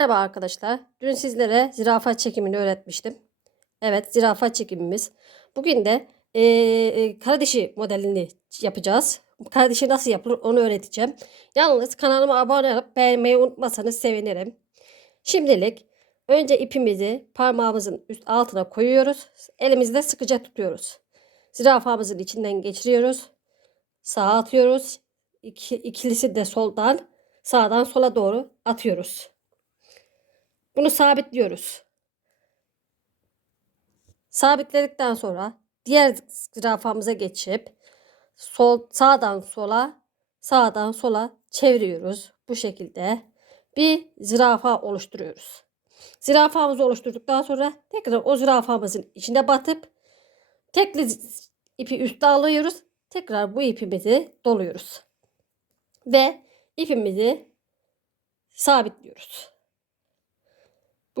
Merhaba arkadaşlar. Dün sizlere zürafa çekimini öğretmiştim. Evet zürafa çekimimiz. Bugün de eee karadişi modelini yapacağız. Karadişi nasıl yapılır onu öğreteceğim. Yalnız kanalıma abone olup beğenmeyi unutmasanız sevinirim. Şimdilik önce ipimizi parmağımızın üst altına koyuyoruz. Elimizde sıkıca tutuyoruz. Zürafamızın içinden geçiriyoruz. Sağa atıyoruz. İki, ikilisi de soldan sağdan sola doğru atıyoruz. Bunu sabitliyoruz. Sabitledikten sonra diğer zürafamıza geçip sol sağdan sola sağdan sola çeviriyoruz. Bu şekilde bir zürafa oluşturuyoruz. Zürafamızı oluşturduktan sonra tekrar o zürafamızın içine batıp tekli ipi üste alıyoruz. Tekrar bu ipimizi doluyoruz. Ve ipimizi sabitliyoruz.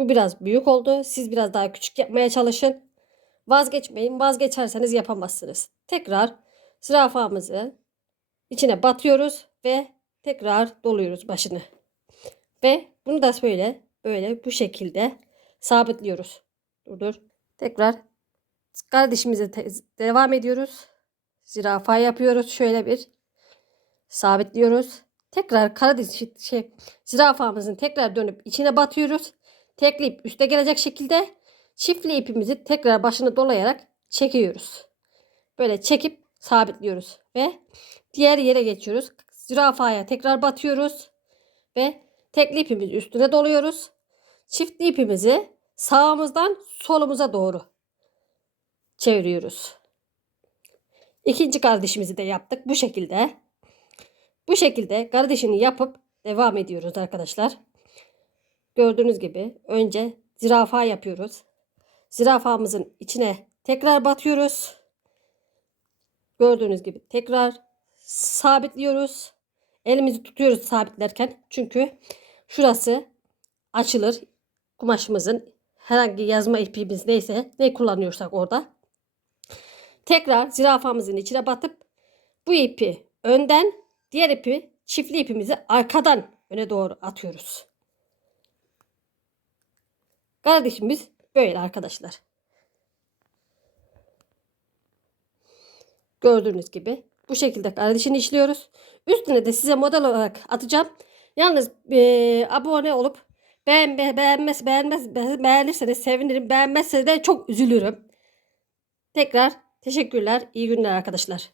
Bu biraz büyük oldu. Siz biraz daha küçük yapmaya çalışın. Vazgeçmeyin. Vazgeçerseniz yapamazsınız. Tekrar zürafamızı içine batıyoruz ve tekrar doluyoruz başını. Ve bunu da böyle böyle bu şekilde sabitliyoruz. Dur dur. Tekrar kardeşimize te- devam ediyoruz. Zürafa yapıyoruz. Şöyle bir sabitliyoruz. Tekrar karadiş şey zürafamızın tekrar dönüp içine batıyoruz. Tekli ip üste gelecek şekilde çiftli ipimizi tekrar başını dolayarak çekiyoruz. Böyle çekip sabitliyoruz ve diğer yere geçiyoruz. Zürafaya tekrar batıyoruz ve tekli ipimizi üstüne doluyoruz. Çiftli ipimizi sağımızdan solumuza doğru çeviriyoruz. İkinci kardeşimizi de yaptık bu şekilde. Bu şekilde kardeşini yapıp devam ediyoruz arkadaşlar. Gördüğünüz gibi önce zürafa yapıyoruz. Zürafamızın içine tekrar batıyoruz. Gördüğünüz gibi tekrar sabitliyoruz. Elimizi tutuyoruz sabitlerken. Çünkü şurası açılır. Kumaşımızın herhangi yazma ipimiz neyse ne kullanıyorsak orada. Tekrar zürafamızın içine batıp bu ipi önden diğer ipi çiftli ipimizi arkadan öne doğru atıyoruz. Kardeşimiz böyle arkadaşlar. Gördüğünüz gibi bu şekilde kardeşini işliyoruz. Üstüne de size model olarak atacağım. Yalnız eee, abone olup beğen, be- beğenmez, beğenmez, be- beğenirseniz sevinirim. Beğenmezseniz de çok üzülürüm. Tekrar teşekkürler. İyi günler arkadaşlar.